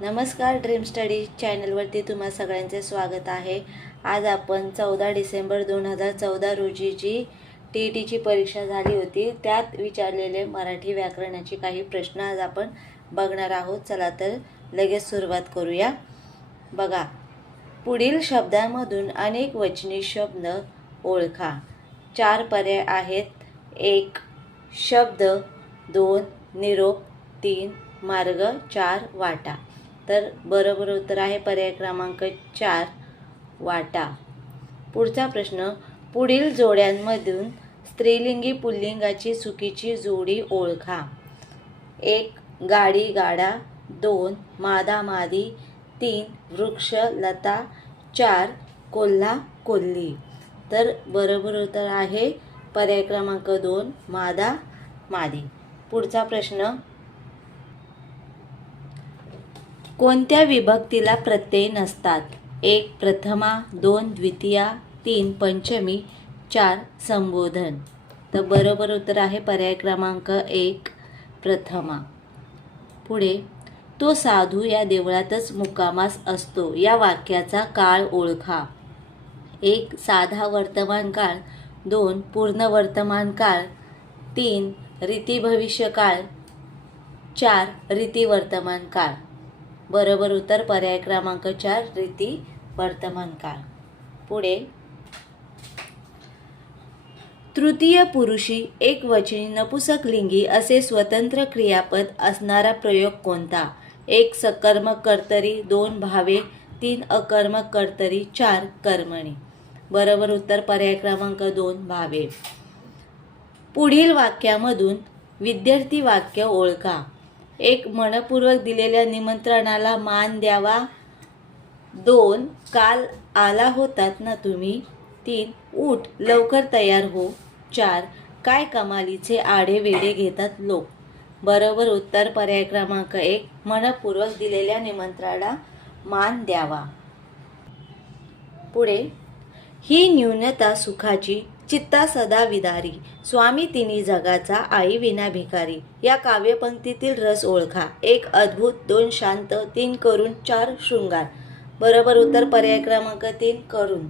नमस्कार dream study चॅनलवरती तुम्हा सगळ्यांचे स्वागत आहे. आज आपण चौदा डिसेंबर दोन हजार चौदा रोजी जी टी ई टीची परीक्षा झाली होती त्यात विचारलेले मराठी व्याकरणाचे काही प्रश्न आज आपण बघणार आहोत. चला तर लगेच सुरुवात करूया. बघा पुढील शब्दांमधून अनेक वचनी शब्द ओळखा. चार पर्याय आहेत. एक शब्द. दोन निरोप. तीन मार्ग. चार वाटा. तर बरोबर उत्तर आहे पर्याय क्रमांक चार वाटा. पुढचा प्रश्न पुढील जोड्यांमधून स्त्रीलिंगी पुल्लिंगाची चुकीची जोडी ओळखा. एक गाडी गाडा. दोन मादा मादी. तीन वृक्ष लता. चार कोल्हा कोल्ही. तर बरोबर उत्तर आहे पर्याय क्रमांक दोन मादा मादी. पुढचा प्रश्न कोणत्या विभक्तीला प्रत्यय नसतात? एक प्रथमा दोन द्वितीया तीन पंचमी चार संबोधन. तर बरोबर उत्तर आहे पर्याय क्रमांक एक प्रथमा. पुढे तो साधू या देवळातच मुक्कामास असतो. या वाक्याचा काळ ओळखा. एक साधा वर्तमान काळ. दोन पूर्ण वर्तमान काळ. तीन रीती भविष्य काळ. चार रीती वर्तमान काळ. बरोबर उत्तर पर्याय क्रमांक चार रीती वर्तमान काळ. पुढे. तृतीय पुरुषी एक वचनी नपुसकलिंगी असे स्वतंत्र क्रियापद असणारा प्रयोग कोणता? एक सकर्मक कर्तरी दोन भावे तीन अकर्मक कर्तरी चार कर्मणी. बरोबर उत्तर पर्याय क्रमांक दोन भावे. पुढील वाक्यामधून विद्यार्थी वाक्य ओळखा. एक मनपूर्वक दिलेल्या निमंत्रणाला मान द्यावा. दोन काल आला होतात ना तुम्ही? तीन उठ लवकर तयार हो. चार काय कमालीचे आढेवेढे घेतात लोक? बरोबर उत्तर पर्याय क्रमांक एक मनपूर्वक दिलेल्या निमंत्रणाला मान द्यावा. पुढे ही न्यूनता सुखाची चित्ता सदा विदारी. स्वामी तिन्ही जगाचा आई विना भिकारी. या काव्यपंक्तीतील रस ओळखा. एक अद्भुत दोन शांत तीन करून चार शृंगार. बरोबर उत्तर पर्याय क्रमांक तीन करून